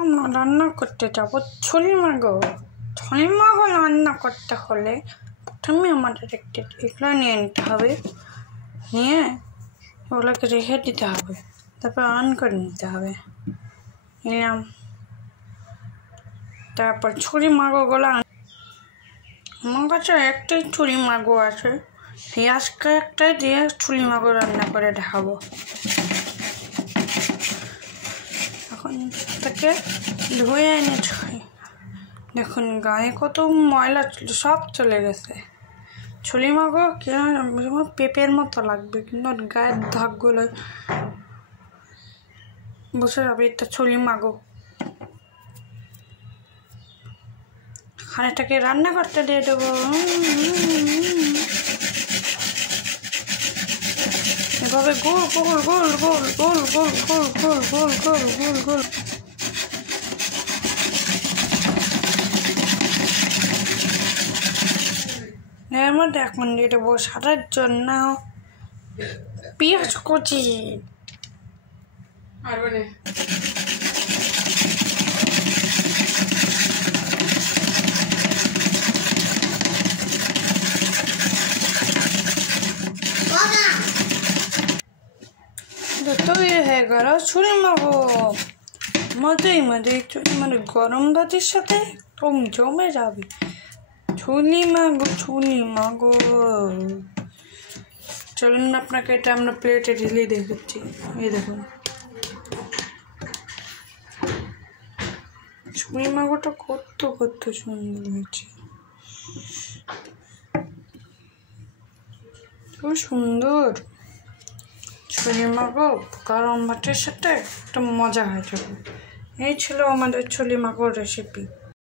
আমরা রান্না করতে যাবো ছুরি মাগো। ছুরি মাগো রান্না করতে হলে প্রথমে আমাদের একটি এগুলো নিয়ে নিতে হবে, নিয়ে ওগুলোকে রেখে দিতে হবে, তারপর অন করে নিতে হবে। নিলাম, তারপর ছুরি মাগোগুলো আমার কাছে একটাই ছুরি মাগো আছে, সেই আজকে একটাই দিয়ে ছুরি মাগো রান্না করে দেখাবো। এখন তাকে ধুয়ে এনেছি, দেখুন গায়ে কত ময়লা সব চলে গেছে। ছুরি মাগো কেমন পেঁপের মতো লাগবে, কিন্তু গায়ের দাগগুলো বসে যাবে। এটা ছুরি মাগো। খানাটাকে রান্না করতে দিয়ে দেবো। এভাবে গোল গোল গোল গোল গোল গোল গোল গোল গোল গোল গোল গোল এর মধ্যে এখন দিয়ে দেবো সারার জন্য পেঁয়াজ কুচি। তৈরি হয়ে গেল ছুরি মাগো। মজাই মজাই মানে গরম ভাতের সাথে একদম জমে যাবে। ছুরি মাগো ছুরি মাগো। চলুন আপনাকে এটা আমরা প্লেটে ঢেলে দেখাচ্ছি। এই দেখুন ছুরি মাগোটা কত কত সুন্দর হয়েছে, খুব সুন্দর। ছুরি মাগো গরম ভাতের সাথে একদম মজা হয়ে যাবে। এই ছিল আমাদের ছুরি মাগোর রেসিপি।